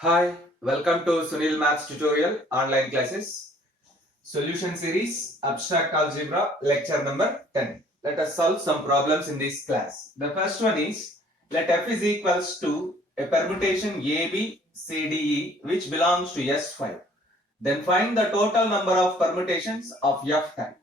Hi, welcome to Sunil Maths Tutorial online classes. Solution series Abstract Algebra lecture number 10. Let us solve some problems in this class. The first one is let f is equals to a permutation ABCDE which belongs to S5. Then find the total number of permutations of F type.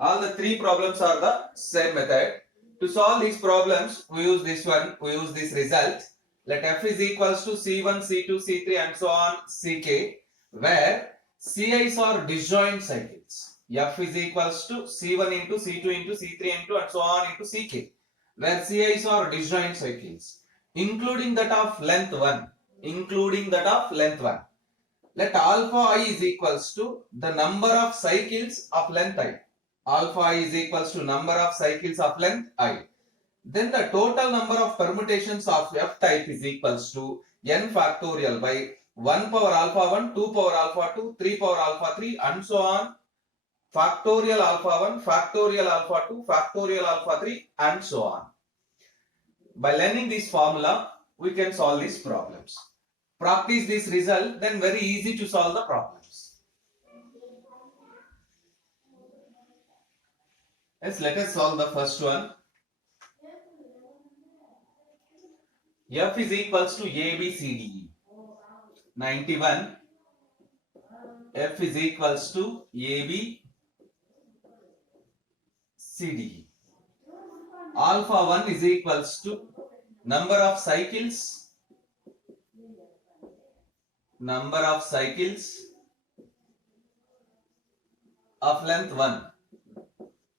All the three problems are the same method. To solve these problems, we use this one, we use this result. Let f is equals to C1, C2, C3 and so on Ck, where Ci's are disjoint cycles. F is equals to C1 into C2 into C3 into and so on into Ck, where Ci's are disjoint cycles, including that of length 1. Let alpha I is equals to the number of cycles of length I. Alpha I is equals to number of cycles of length I. Then the total number of permutations of F type is equals to n factorial by 1 power alpha 1, 2 power alpha 2, 3 power alpha 3 and so on. Factorial alpha 1, factorial alpha 2, factorial alpha 3 and so on. By learning this formula, we can solve these problems. Practice this result, then very easy to solve the problems. Yes, let us solve the first one. F is equals to ABCDE. 91. F is equals to ABCDE. Alpha 1 is equals to number of cycles of length 1.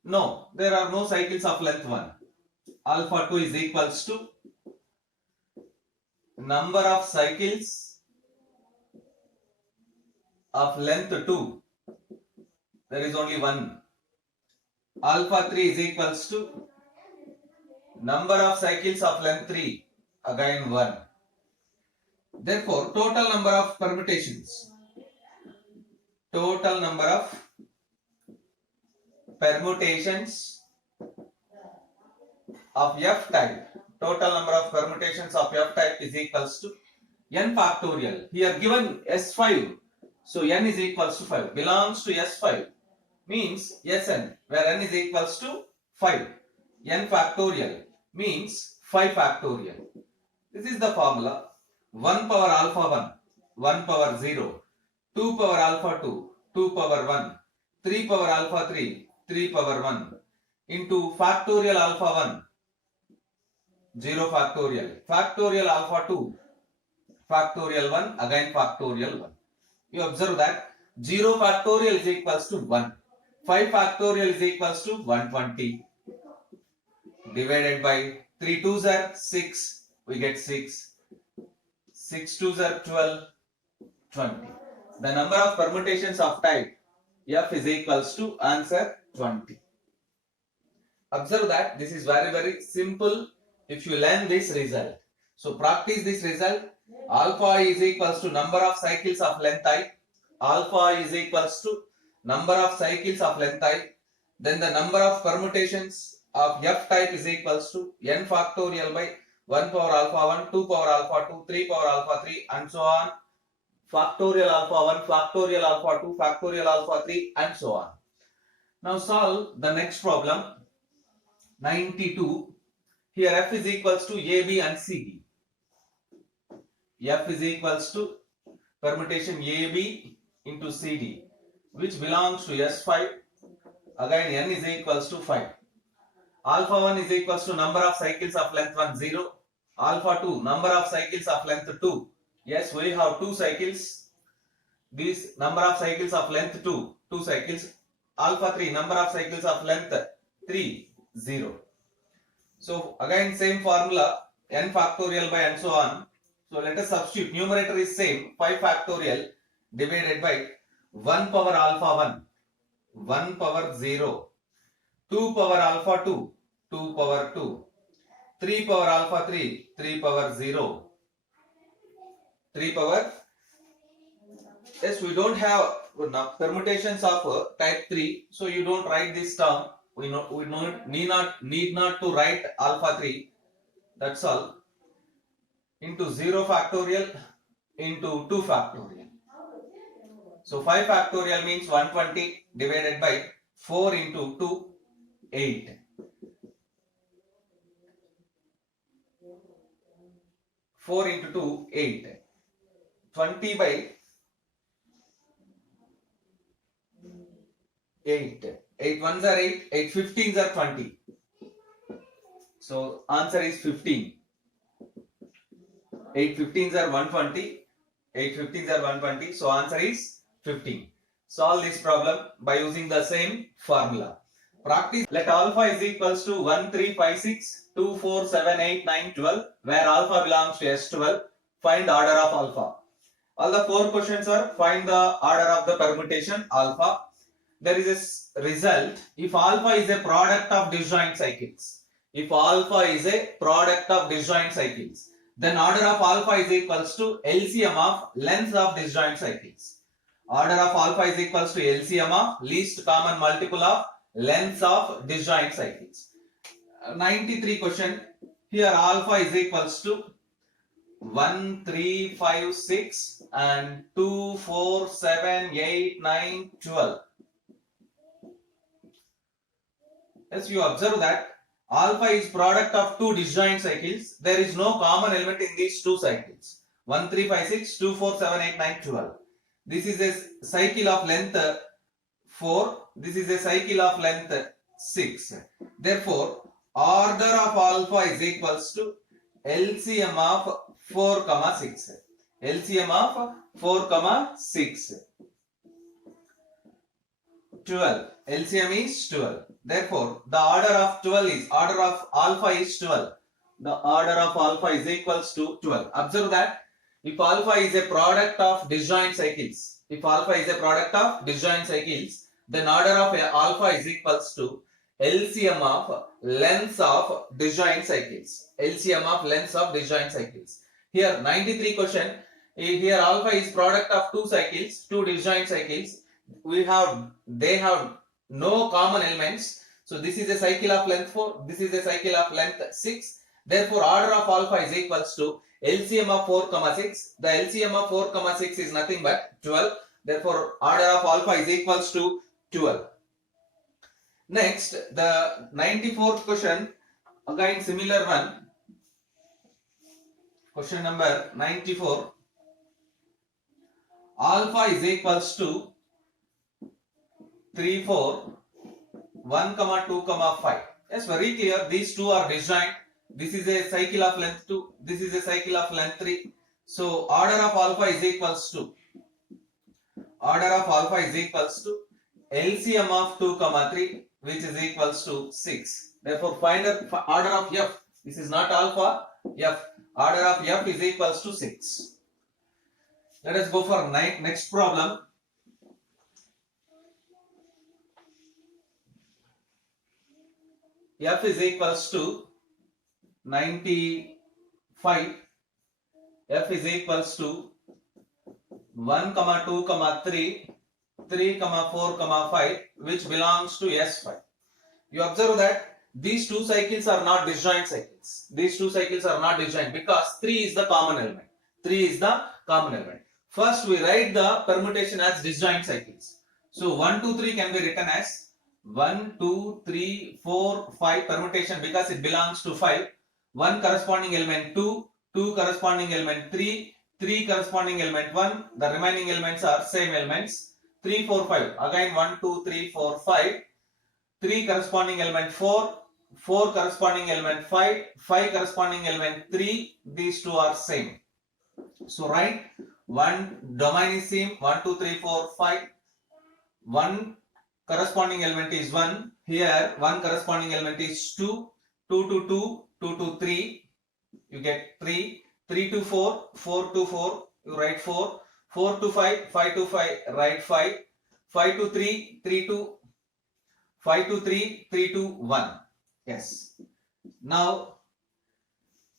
No, there are no cycles of length 1. Alpha 2 is equals to number of cycles of length 2. There is only 1. Alpha 3 is equals to number of cycles of length 3. Again 1. Therefore, total number of permutations of F type. Total number of permutations of F type is equals to n factorial. Here given S5. So n is equals to 5. Belongs to S5 means Sn, where n is equals to 5. N factorial means 5 factorial. This is the formula. 1 power alpha 1, 1 power 0, 2 power alpha 2, 2 power 1, 3 power alpha 3, 3 power 1 into factorial alpha 1, 0 factorial, factorial alpha 2, factorial 1, again factorial 1. You observe that 0 factorial is equals to 1. 5 factorial is equals to 120. Divided by 3 2s are 6. We get 6. 6 2s are 12. 20. The number of permutations of type F is equals to answer 20. Observe that this is very simple if you learn this result. So practice this result. Alpha is equals to number of cycles of length I. Alpha is equals to number of cycles of length I. Then the number of permutations of F type is equals to n factorial by 1 power alpha 1, 2 power alpha 2, 3 power alpha 3 and so on. Factorial alpha 1, factorial alpha 2, factorial alpha 3 and so on. Now solve the next problem. 92. Here F is equals to AB and CD. F is equals to permutation AB into CD which belongs to S5. Again n is equals to 5. Alpha 1 is equals to number of cycles of length 1, 0. Alpha 2, number of cycles of length 2. Yes, we have 2 cycles. This number of cycles of length 2 cycles. Alpha 3, number of cycles of length 3, 0. So again same formula, n factorial by and so on. So let us substitute. Numerator is same, 5 factorial divided by 1 power alpha 1, 1 power 0, 2 power alpha 2, 2 power 2, 3 power alpha 3, 3 power 0, 3 power. Yes, we don't have permutations of type 3, so you don't write this term. We need not to write alpha 3. That's all. Into 0 factorial into 2 factorial. So 5 factorial means 120 divided by 4 into 2, 8. 4 into 2, 8. 20 by 8. 8 ones are 8, 8 15s are 20. So answer is 15. 8 15s are 120. 8 15s are 120. So answer is 15. Solve this problem by using the same formula. Practice. Let alpha is equals to 1, 3, 5, 6, 2, 4, 7, 8, 9, 12. Where alpha belongs to S12. Find order of alpha. All the 4 questions are find the order of the permutation alpha. There is a result if alpha is a product of disjoint cycles. If alpha is a product of disjoint cycles, then order of alpha is equals to LCM of length of disjoint cycles. Order of alpha is equals to LCM of least common multiple of lengths of disjoint cycles. 93 question. Here alpha is equals to 1, 3, 5, 6 and 2, 4, 7, 8, 9, 12. Yes, you observe that alpha is product of 2 disjoint cycles. There is no common element in these 2 cycles. 1, 3, 5, 6, 2, 4, 7, 8, 9, 12. This is a cycle of length 4. This is a cycle of length 6. Therefore, order of alpha is equals to LCM of 4, 6. LCM of 4, 6. 12. LCM is 12. Therefore, the order of 12 is, order of alpha is 12. The order of alpha is equals to 12. Observe that if alpha is a product of disjoint cycles, if alpha is a product of disjoint cycles, then order of alpha is equals to LCM of lengths of disjoint cycles. LCM of lengths of disjoint cycles. Here 93 question. Here alpha is product of 2 cycles, 2 disjoint cycles. They have no common elements. So this is a cycle of length 4. This is a cycle of length 6. Therefore, order of alpha is equals to LCM of 4, 6. The LCM of 4, 6 is nothing but 12. Therefore, order of alpha is equals to 12. Next, the 94th question, again similar one. Question number 94. Alpha is equals to 3, 4, 1, 2, 5. Yes, very clear. These two are disjoint. This is a cycle of length 2. This is a cycle of length 3. So, order of alpha is equals to LCM of 2, 3, which is equals to 6. Therefore, find the order of F. This is not alpha, F. Order of F is equals to 6. Let us go for next problem. F is equals to 95. F is equals to 1, 2, 3, 3, 4, 5, which belongs to S5. You observe that these 2 cycles are not disjoint cycles. These 2 cycles are not disjoint because 3 is the common element. 3 is the common element. First, we write the permutation as disjoint cycles. So 1, 2, 3 can be written as 1, 2, 3, 4, 5 permutation because it belongs to 5. 1 corresponding element 2, 2 corresponding element 3, 3 corresponding element 1. The remaining elements are same elements. 3, 4, 5. Again 1, 2, 3, 4, 5. 3 corresponding element 4, 4 corresponding element 5, 5 corresponding element 3. These two are same. So write 1 domain is same 1, 2, 3, 4, 5. 1 corresponding element is 1. Here 1 corresponding element is 2. 2 to 2, 2 to 3. You get 3. 3 to 4, 4 to 4. You write 4. 4 to 5, 5 to 5. Write 5. 5 to 3, 3 to 5 to 3, 3 to 1. Yes. Now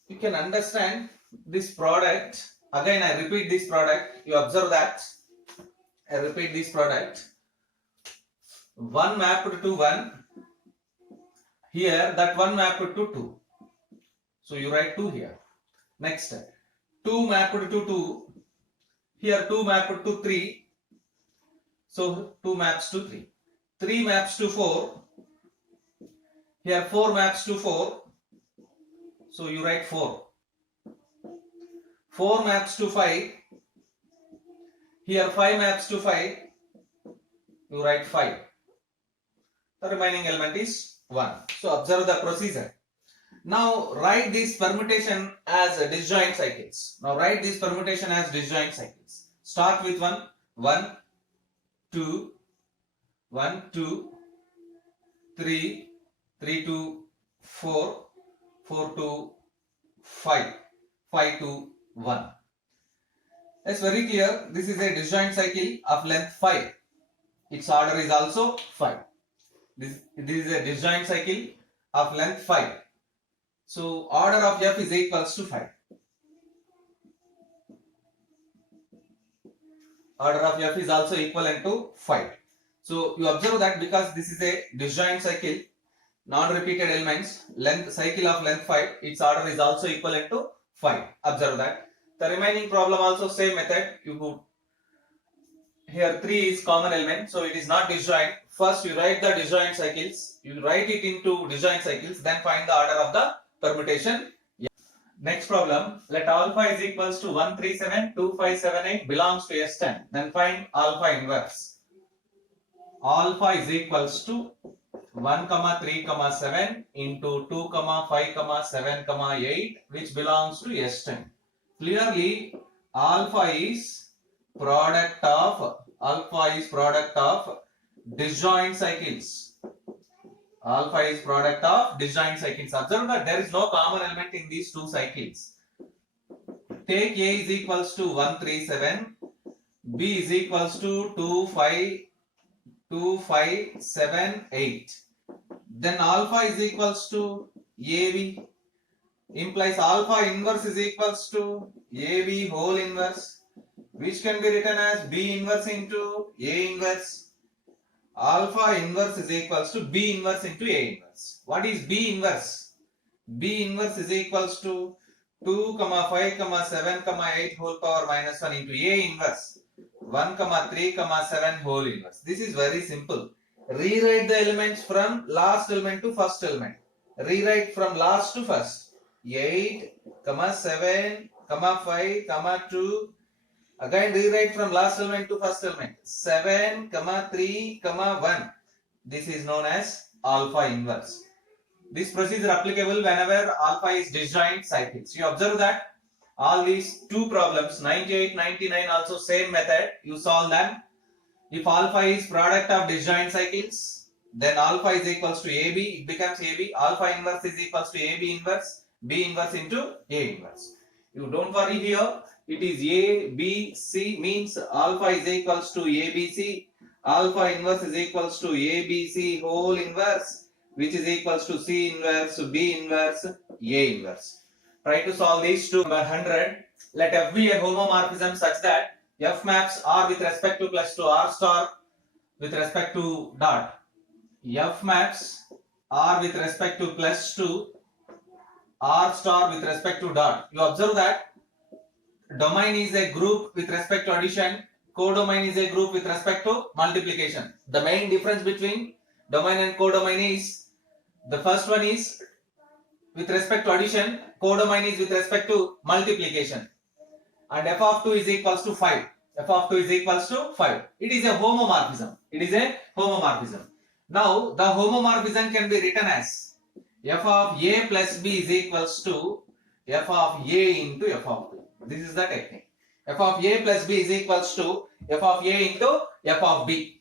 you can understand this product. Again, I repeat this product. You observe that. I repeat this product. 1 mapped to 1. Here, that 1 mapped to 2. So you write 2 here. Next, 2 mapped to 2. Here 2 mapped to 3. So 2 maps to 3. 3 maps to 4. Here 4 maps to 4. So you write 4. 4 maps to 5. Here 5 maps to 5. You write 5. The remaining element is 1. So observe the procedure. Now write this permutation as disjoint cycles. Now write this permutation as disjoint cycles. Start with 1, 1, 2, 1, 2, 3, 3 to 4, 4 to 5, 5 to 1. It's very clear. This is a disjoint cycle of length 5. Its order is also 5. This is a disjoint cycle of length 5. So order of f is equals to 5. Order of f is also equivalent to 5. So you observe that because this is a disjoint cycle, non-repeated elements, length cycle of length 5, its order is also equivalent to 5. Observe that. The remaining problem also same method. You put here 3 is common element, so it is not disjoint. First you write the disjoint cycles, you write it into disjoint cycles, then find the order of the permutation. Next problem, let alpha is equals to 1372578 belongs to S10. Then find alpha inverse. Alpha is equals to 1, 3, 7 into 2, 5, 7, 8 which belongs to S10. Clearly alpha is product of disjoint cycles. Alpha is product of disjoint cycles. Observe that there is no common element in these two cycles. Take A is equals to 137, B is equals to 2, 5, 7, 8. Then alpha is equals to AB, implies alpha inverse is equals to AB whole inverse, which can be written as B inverse into A inverse. Alpha inverse is equals to B inverse into A inverse. What is B inverse? B inverse is equals to 2, 5, 7, 8 whole power minus 1 into A inverse 1, 3, 7 whole inverse. This is very simple. Rewrite the elements from last element to first element. Rewrite from last to first. 8, 7, 5, 2. Again rewrite from last element to first element. 7, 3, 1. This is known as alpha inverse. This procedure applicable whenever alpha is disjoint cycles. You observe that all these two problems, 98, 99 also same method. You solve them. If alpha is product of disjoint cycles, then alpha is equals to AB. It becomes AB. Alpha inverse is equals to AB inverse. B inverse into A inverse. You don't worry here. It is A, B, C means alpha is equals to ABC. Alpha inverse is equals to ABC whole inverse, which is equals to C inverse, B inverse, A inverse. Try to solve these two. Number 100. Let F be a homomorphism such that F maps R with respect to plus to R star with respect to dot. F maps R with respect to plus to R star with respect to dot. You observe that domain is a group with respect to addition, codomain is a group with respect to multiplication. The main difference between domain and codomain is the first one is with respect to addition, codomain is with respect to multiplication. And f of 2 is equals to 5. F of 2 is equals to 5. It is a homomorphism. It is a homomorphism. Now the homomorphism can be written as f of a plus b is equals to f of a into f of 2. This is the technique. F of a plus b is equals to f of a into f of b.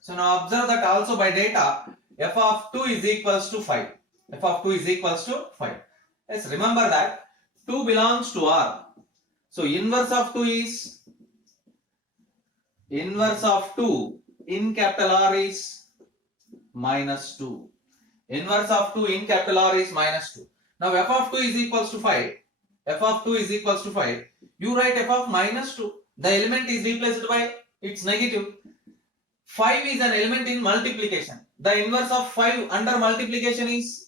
So now observe that also by data f of 2 is equals to 5. F of 2 is equals to 5. Let's remember that 2 belongs to R. So inverse of 2 is inverse of 2 in capital R is minus 2. Inverse of 2 in capital R is minus 2. Now f of 2 is equals to 5. F of 2 is equals to 5. You write f of minus 2. The element is replaced by its negative. 5 is an element in multiplication. The inverse of 5 under multiplication is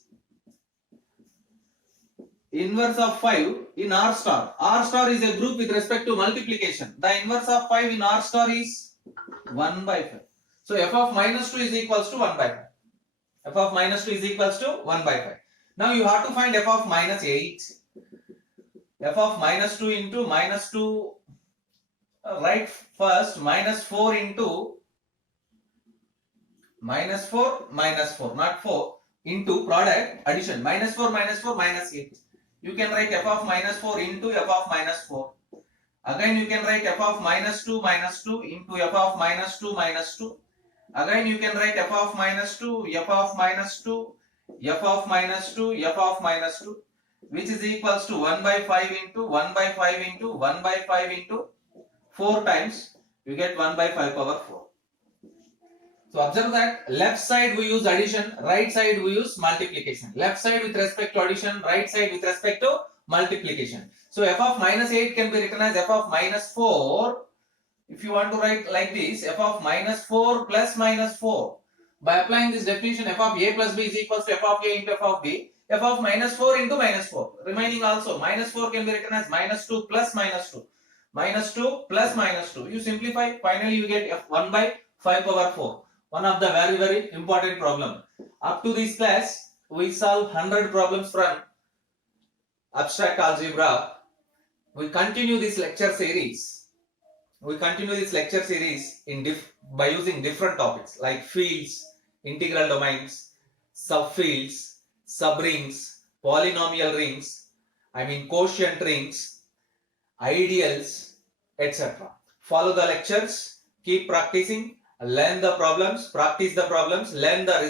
inverse of 5 in R star. R star is a group with respect to multiplication. The inverse of 5 in R star is 1 by 5. So f of minus 2 is equals to 1 by 5. F of minus 2 is equals to 1 by 5. Now you have to find f of minus 8. F of minus 2 into minus 2, write first minus 4 into minus 4, not 4, into product addition. Minus 4, minus 8. You can write f of minus 4 into f of minus 4. Again you can write f of minus 2 into f of minus 2 minus 2. Again you can write f of minus 2, f of minus 2, f of minus 2, f of minus 2, which is equals to 1 by 5 into 1 by 5 into 1 by 5 into 4 times. You get 1 by 5 power 4. So observe that left side we use addition, right side we use multiplication. Left side with respect to addition, right side with respect to multiplication. So f of minus 8 can be written as f of minus 4. If you want to write like this, f of minus 4 plus minus 4. By applying this definition, f of a plus b is equals to f of a into f of b. F of minus 4 into minus 4. Remaining also, minus 4 can be written as minus 2 plus minus 2. Minus 2 plus minus 2. You simplify, finally you get f 1 by 5 power 4. One of the very, very important problem. Up to this class, we solve 100 problems from abstract algebra. We continue this lecture series. By using different topics like fields, integral domains, subfields, subrings, polynomial rings, quotient rings, ideals, etc. Follow the lectures, keep practicing, learn the problems, practice the problems, learn the